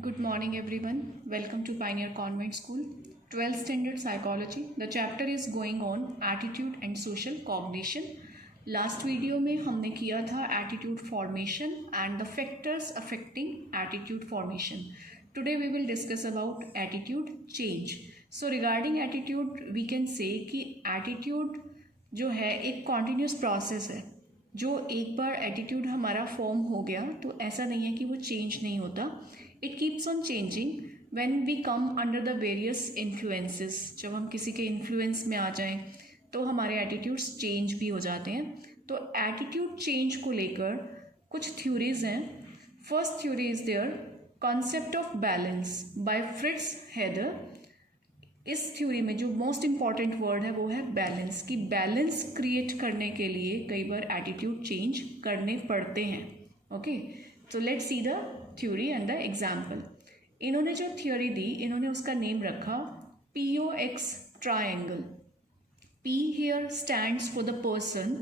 Good morning, everyone. Welcome to Pioneer Convent School, 12th Standard Psychology. The chapter is going on Attitude and Social Cognition. Last video में हमने किया था Attitude Formation and the factors affecting Attitude Formation. Today we will discuss about Attitude Change. So regarding Attitude, we can say कि Attitude जो है एक continuous process है. जो एक बार एटीट्यूड हमारा फॉर्म हो गया तो ऐसा नहीं है कि वो चेंज नहीं होता. It keeps on changing when we come under the various influences. जब हम किसी के इन्फ्लुएंस में आ जाएं तो हमारे एटीट्यूड्स चेंज भी हो जाते हैं. तो एटीट्यूड चेंज को लेकर कुछ थ्योरीज हैं. First theory is their concept of balance by Fritz Heider. इस थ्योरी में जो मोस्ट इम्पॉर्टेंट वर्ड है वो है बैलेंस. कि बैलेंस क्रिएट करने के लिए कई बार एटीट्यूड चेंज करने पड़ते हैं. Okay, so let's see the theory and the example. इन्होंने जो थ्योरी दी, इन्होंने उसका नेम रखा POX triangle. P here stands for the person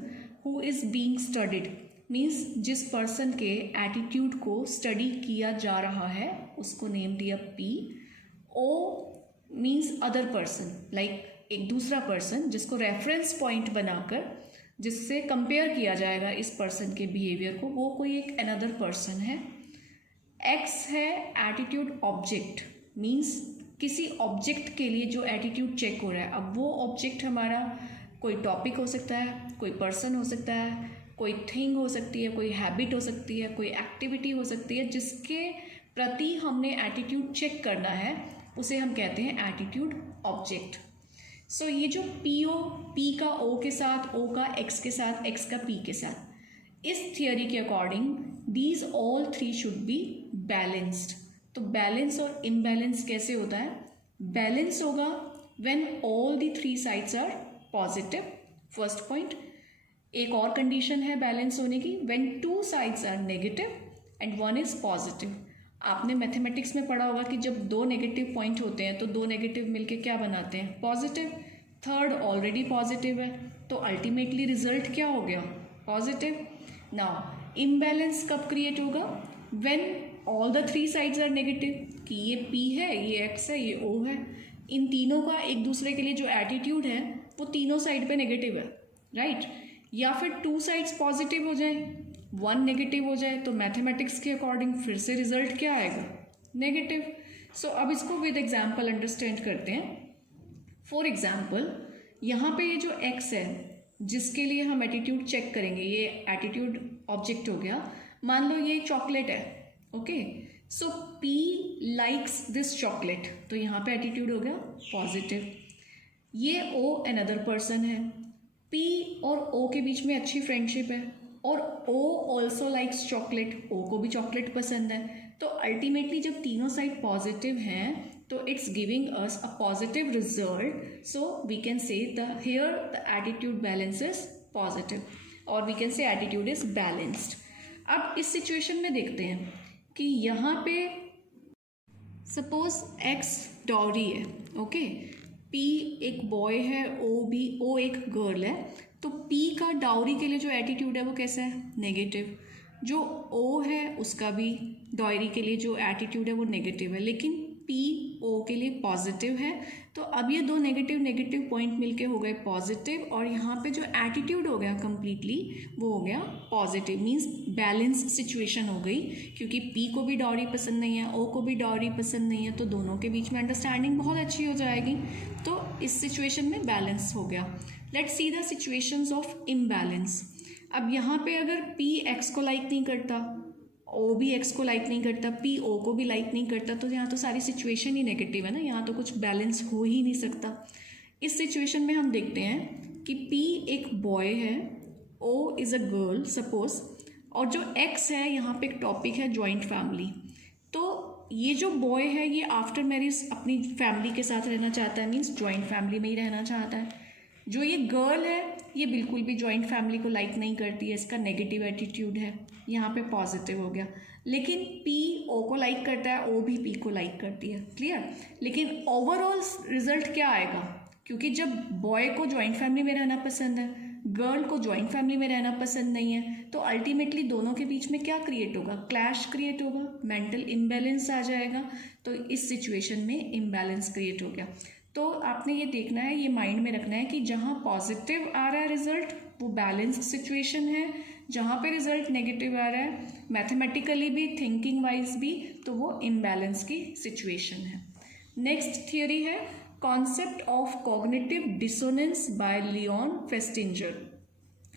who is being studied. Means जिस पर्सन के एटीट्यूड को स्टडी किया जा रहा है उसको नेम दिया P. O means other person, like एक दूसरा पर्सन जिसको रेफरेंस पॉइंट बनाकर जिससे कंपेयर किया जाएगा इस पर्सन के बिहेवियर को, वो कोई एक अनदर पर्सन है. X है एटीट्यूड ऑब्जेक्ट. मीन्स किसी ऑब्जेक्ट के लिए जो एटीट्यूड चेक हो रहा है. अब वो ऑब्जेक्ट हमारा कोई टॉपिक हो सकता है, कोई पर्सन हो सकता है, कोई थिंग हो सकती है, कोई हैबिट हो सकती है, कोई एक्टिविटी हो सकती है जिसके प्रति हमने एटीट्यूड चेक करना है, उसे हम कहते हैं एटीट्यूड ऑब्जेक्ट. सो ये जो P का O के साथ, O का X के साथ, X का P के साथ, इस थियोरी के according these all three should be balanced. तो बैलेंस और इम्बैलेंस कैसे होता है? बैलेंस होगा when all the three sides are positive. First point. एक और कंडीशन है बैलेंस होने की, when two sides are negative and one is positive. आपने मैथमेटिक्स में पढ़ा होगा कि जब दो नेगेटिव पॉइंट होते हैं तो दो नेगेटिव मिलके क्या बनाते हैं? पॉजिटिव. थर्ड ऑलरेडी पॉजिटिव है तो अल्टीमेटली रिजल्ट क्या हो गया? पॉजिटिव. नाउ इम्बैलेंस कब क्रिएट होगा? When all the three sides are negative. कि ये P है, ये X है, ये O है. इन तीनों का एक दूसरे के लिए जो एटीट्यूड है वो तीनों साइड पे नेगेटिव है, राइट? या फिर टू साइड्स पॉजिटिव हो जाए, वन नेगेटिव हो जाए, तो मैथमेटिक्स के अकॉर्डिंग फिर से रिजल्ट क्या आएगा? नेगेटिव. सो अब इसको विद एग्जाम्पल अंडरस्टैंड करते हैं. फॉर एग्जाम्पल, यहाँ पे ये जो X है जिसके लिए हम एटीट्यूड चेक करेंगे, ये एटीट्यूड ऑब्जेक्ट हो गया. मान लो ये चॉकलेट है. Okay, so P likes this chocolate, तो यहाँ पे एटीट्यूड हो गया पॉजिटिव. ये O अनदर पर्सन है. P और O के बीच में अच्छी फ्रेंडशिप है और O also likes chocolate. O को भी चॉकलेट पसंद है. तो अल्टीमेटली जब तीनों साइड पॉजिटिव हैं तो it's giving us a positive result. So we can say here the attitude balance is positive और we can say attitude is balanced. अब इस सिचुएशन में देखते हैं कि यहाँ पे सपोज X डॉरी है. ओके, P एक बॉय है, O एक गर्ल है. तो P का डाउरी के लिए जो एटीट्यूड है वो कैसा है? नेगेटिव. जो O है उसका भी डाउरी के लिए जो एटीट्यूड है वो नेगेटिव है, लेकिन P O के लिए पॉजिटिव है. तो अब ये दो नेगेटिव पॉइंट मिलके हो गए पॉजिटिव और यहाँ पे जो एटीट्यूड हो गया कंप्लीटली वो हो गया पॉजिटिव. मीन्स बैलेंस सिचुएशन हो गई क्योंकि P को भी डाउरी पसंद नहीं है, O को भी डाउरी पसंद नहीं है, तो दोनों के बीच में अंडरस्टैंडिंग बहुत अच्छी हो जाएगी. तो इस सिचुएशन में बैलेंस हो गया. Let's see the situations of imbalance. अब यहाँ पे अगर P X को लाइक नहीं करता, O भी X को लाइक नहीं करता, P O को भी लाइक नहीं करता, तो यहाँ तो सारी सिचुएशन ही नेगेटिव है ना. यहाँ तो कुछ बैलेंस हो ही नहीं सकता. इस सिचुएशन में हम देखते हैं कि P एक बॉय है, O is a girl suppose, और जो X है यहाँ पे एक टॉपिक है जॉइंट फैमिली. तो ये जो बॉय है ये आफ्टर मैरिज अपनी फैमिली के साथ रहना चाहता है, मीन्स जॉइंट फैमिली में ही रहना चाहता है. जो ये गर्ल है ये बिल्कुल भी जॉइंट फैमिली को लाइक नहीं करती है, इसका नेगेटिव एटीट्यूड है. यहाँ पे पॉजिटिव हो गया. लेकिन P O को लाइक करता है, O भी P को लाइक करती है. क्लियर? लेकिन ओवरऑल रिजल्ट क्या आएगा? क्योंकि जब बॉय को जॉइंट फैमिली में रहना पसंद है, गर्ल को जॉइंट फैमिली में रहना पसंद नहीं है, तो अल्टीमेटली दोनों के बीच में क्या क्रिएट होगा, क्लैश क्रिएट होगा, मेंटल इम्बैलेंस आ जाएगा। तो इस सिचुएशन में इम्बैलेंस क्रिएट हो गया। तो आपने ये देखना है, ये माइंड में रखना है कि जहाँ पॉजिटिव आ रहा है रिजल्ट वो बैलेंस्ड सिचुएशन है, जहाँ पे रिजल्ट नेगेटिव आ रहा है मैथमेटिकली भी थिंकिंग वाइज भी, तो वो इम्बैलेंस की सिचुएशन है। नेक्स्ट थियोरी है concept of cognitive dissonance by Leon Festinger.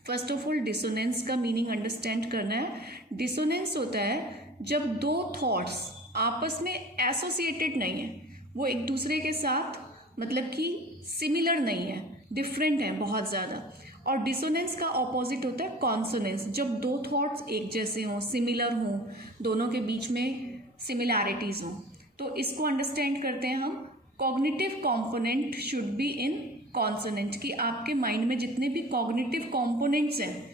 First of all dissonance का मीनिंग अंडरस्टैंड करना है। डिसोनेंस होता है जब दो थॉट्स आपस में एसोसिएटेड नहीं है, वो एक दूसरे के साथ मतलब कि सिमिलर नहीं है, डिफरेंट है बहुत ज़्यादा। और डिसोनेंस का ऑपोजिट होता है कॉन्सोनेंस, जब दो थॉट्स एक जैसे हों, सिमिलर हों, दोनों के बीच में सिमिलैरिटीज़ हों। तो इसको अंडरस्टैंड करते हैं हम, cognitive component should be in consonant, कि आपके माइंड में जितने भी कॉग्निटिव कंपोनेंट्स हैं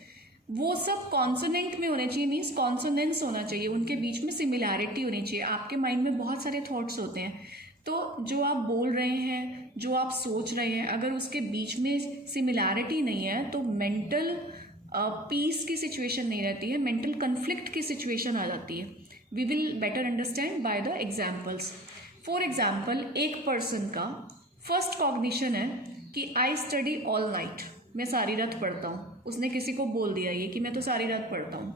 वो सब कॉन्सोनेंट में होने चाहिए, मीन्स कॉन्सोनेंस होना चाहिए, उनके बीच में सिमिलैरिटी होनी चाहिए। आपके माइंड में बहुत सारे थॉट्स होते हैं, तो जो आप बोल रहे हैं, जो आप सोच रहे हैं, अगर उसके बीच में सिमिलैरिटी नहीं है तो मेंटल पीस की सिचुएशन नहीं रहती है, मेंटल कन्फ्लिक्ट की सिचुएशन आ जाती है। We will better understand by the examples. For example, एक पर्सन का फर्स्ट कॉग्निशन है कि आई स्टडी ऑल नाइट, मैं सारी रात पढ़ता हूँ, उसने किसी को बोल दिया ये कि मैं तो सारी रात पढ़ता हूँ।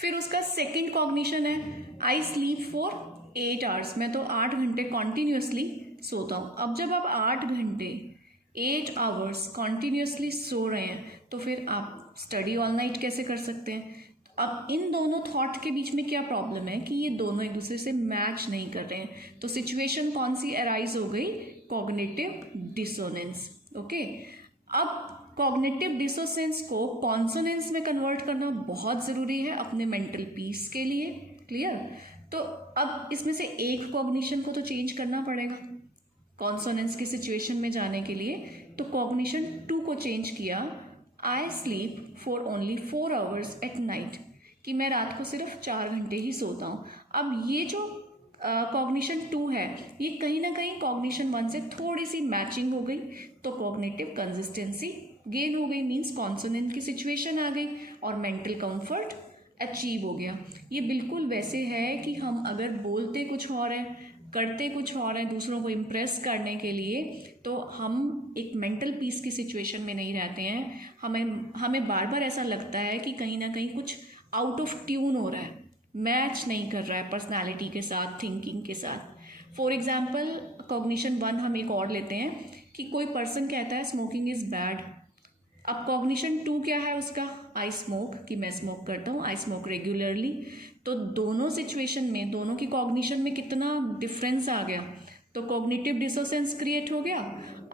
फिर उसका सेकंड कॉग्निशन है आई स्लीप फॉर 8 आवर्स, मैं तो 8 घंटे कॉन्टीन्यूसली सोता हूँ। अब जब आप 8 घंटे 8 आवर्स कॉन्टीन्यूसली सो रहे हैं तो फिर आप स्टडी ऑल नाइट कैसे कर सकते हैं। अब इन दोनों थॉट के बीच में क्या प्रॉब्लम है कि ये दोनों एक दूसरे से मैच नहीं कर रहे हैं, तो सिचुएशन कौन सी अराइज हो गई, कॉग्निटिव डिसोनेंस। ओके, अब कॉग्निटिव डिसोनेंस को कॉन्सोनेंस में कन्वर्ट करना बहुत ज़रूरी है अपने मेंटल पीस के लिए। क्लियर। तो अब इसमें से एक कॉग्निशन को तो चेंज करना पड़ेगा कॉन्सोनेंस की सिचुएशन में जाने के लिए। तो कॉग्निशन 2 को चेंज किया, I sleep for only 4 hours at night, कि मैं रात को सिर्फ 4 घंटे ही सोता हूँ। अब ये जो कॉग्निशन 2 है ये कहीं ना कहीं कॉग्निशन 1 से थोड़ी सी मैचिंग हो गई, तो कॉग्निटिव कंसिस्टेंसी गेन हो गई, मीन्स कॉन्सोनेंट की सिचुएशन आ गई और मेंटल कंफर्ट अचीव हो गया। ये बिल्कुल वैसे है कि हम अगर बोलते कुछ और है, करते कुछ और है दूसरों को इम्प्रेस करने के लिए, तो हम एक मेंटल पीस की सिचुएशन में नहीं रहते हैं। हमें बार बार ऐसा लगता है कि कहीं ना कहीं कुछ आउट ऑफ ट्यून हो रहा है, मैच नहीं कर रहा है पर्सनालिटी के साथ, थिंकिंग के साथ। फॉर एग्जाम्पल, कॉग्निशन 1 हम एक और लेते हैं कि कोई पर्सन कहता है स्मोकिंग इज़ बैड। अब कॉग्निशन 2 क्या है उसका, आई स्मोक, कि मैं स्मोक करता हूँ, आई स्मोक रेगुलरली। तो दोनों सिचुएशन में, दोनों की कॉग्निशन में कितना डिफरेंस आ गया, तो कॉग्निटिव डिसोनेंस क्रिएट हो गया।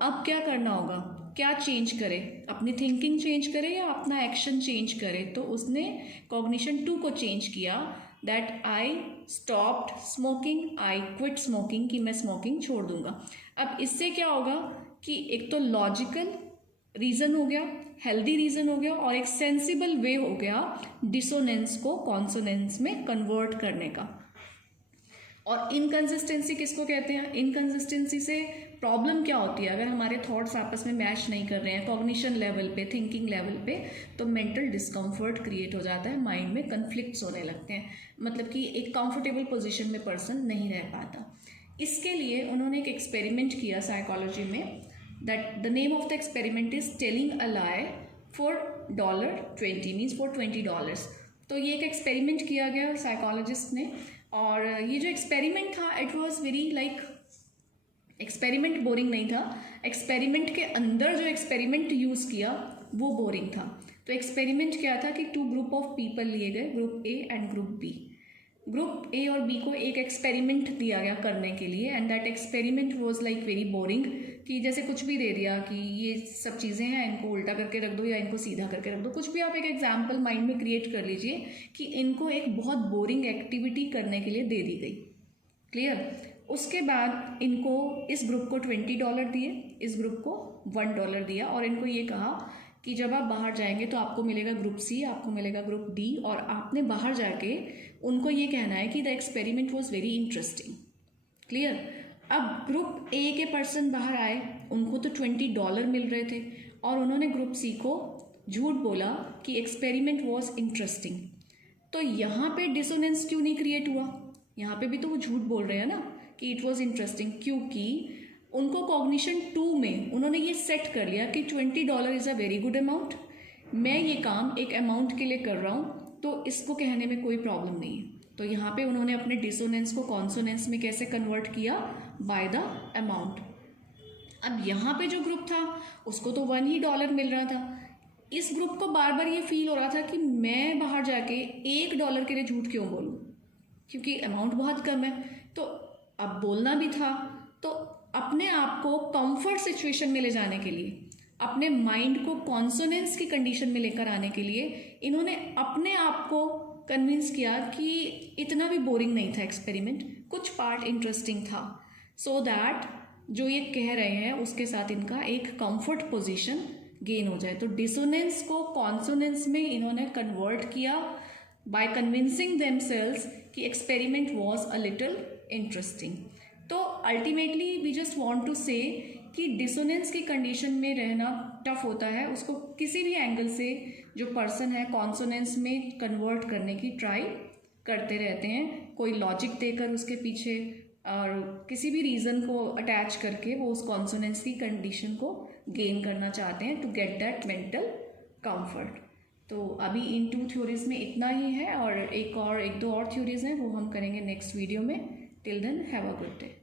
अब क्या करना होगा, क्या चेंज करे, अपनी थिंकिंग चेंज करे या अपना एक्शन चेंज करे। तो उसने कॉग्निशन 2 को चेंज किया, that I stopped smoking, I quit smoking, कि मैं स्मोकिंग छोड़ दूंगा। अब इससे क्या होगा कि एक तो लॉजिकल रीज़न हो गया, हेल्दी रीज़न हो गया, और एक सेंसिबल वे हो गया डिसोनेंस को कॉन्सोनेंस में कन्वर्ट करने का। और इनकंसिस्टेंसी किसको कहते हैं, इनकंसिस्टेंसी से प्रॉब्लम क्या होती है, अगर हमारे थॉट्स आपस में मैच नहीं कर रहे हैं कॉग्निशन लेवल पे, थिंकिंग लेवल पे, तो मेंटल डिस्कम्फर्ट क्रिएट हो जाता है, माइंड में कन्फ्लिक्ट्स होने लगते हैं, मतलब कि एक कंफर्टेबल पोजीशन में पर्सन नहीं रह पाता। इसके लिए उन्होंने एक एक्सपेरिमेंट किया साइकोलॉजी में, that the name of the experiment is telling a lie for $20, means for $20। तो ये एक एक्सपेरिमेंट किया गया साइकोलॉजिस्ट ने, और ये जो एक्सपेरिमेंट था it was very like, experiment boring नहीं था, एक्सपेरिमेंट के अंदर जो एक्सपेरिमेंट यूज़ किया वो बोरिंग था। तो एक्सपेरिमेंट क्या था कि 2 ग्रुप ऑफ पीपल लिए गए, group A and group B. Group A और बी को एक एक्सपेरिमेंट दिया गया करने के लिए, and that experiment was like very boring, कि जैसे कुछ भी दे दिया कि ये सब चीज़ें हैं, इनको उल्टा करके रख दो या इनको सीधा करके रख दो, कुछ भी आप एक एग्जाम्पल माइंड में क्रिएट कर लीजिए कि इनको एक बहुत बोरिंग एक्टिविटी करने के लिए दे दी गई। क्लियर। उसके बाद इनको इस ग्रुप को $20 दिए, इस ग्रुप को $1 दिया, और इनको ये कहा कि जब आप बाहर जाएंगे तो आपको मिलेगा ग्रुप सी, आपको मिलेगा ग्रुप डी, और आपने बाहर जाके उनको ये कहना है कि the experiment was very interesting. Clear. अब ग्रुप ए के पर्सन बाहर आए, उनको तो $20 मिल रहे थे, और उन्होंने ग्रुप सी को झूठ बोला कि एक्सपेरिमेंट वॉज इंटरेस्टिंग। तो यहाँ पे डिसोनेंस क्यों नहीं क्रिएट हुआ? यहाँ पे भी तो वो झूठ बोल रहे हैं ना कि इट वॉज इंटरेस्टिंग, क्योंकि उनको कॉग्निशन 2 में उन्होंने ये सेट कर लिया कि $20 is a very good amount, मैं ये काम एक अमाउंट के लिए कर रहा हूँ तो इसको कहने में कोई प्रॉब्लम नहीं है। तो यहाँ पे उन्होंने अपने डिसोनेंस को कॉन्सोनेंस में कैसे कन्वर्ट किया? By the amount. अब यहाँ पे जो ग्रुप था उसको तो $1 ही मिल रहा था। इस ग्रुप को बार बार ये फील हो रहा था कि मैं बाहर जाके $1 के लिए झूठ क्यों बोलूँ, क्योंकि अमाउंट बहुत कम है। तो अब बोलना भी था, तो अपने आप को कंफर्ट सिचुएशन में ले जाने के लिए, अपने माइंड को कॉन्सोनेंस की कंडीशन में लेकर आने के लिए इन्होंने अपने आप को कन्विंस किया कि इतना भी बोरिंग नहीं था एक्सपेरिमेंट, कुछ पार्ट इंटरेस्टिंग था, सो दैट जो ये कह रहे हैं उसके साथ इनका एक कंफर्ट पोजीशन गेन हो जाए। तो डिसोनेंस को कॉन्सोनेंस में इन्होंने कन्वर्ट किया बाय कन्विंसिंग देमसेल्व्स कि experiment was a little interesting. तो ultimately we just want to say कि डिसोनेंस की कंडीशन में रहना टफ होता है, उसको किसी भी एंगल से जो पर्सन है कॉन्सोनेंस में कन्वर्ट करने की ट्राई करते रहते हैं, कोई लॉजिक देकर उसके पीछे और किसी भी रीज़न को अटैच करके वो उस कॉन्सोनेंस की कंडीशन को गेन करना चाहते हैं to get that mental comfort. तो अभी इन 2 थ्योरीज में इतना ही है, और एक दो और थ्योरीज हैं वो हम करेंगे नेक्स्ट वीडियो में। Till then have a good day.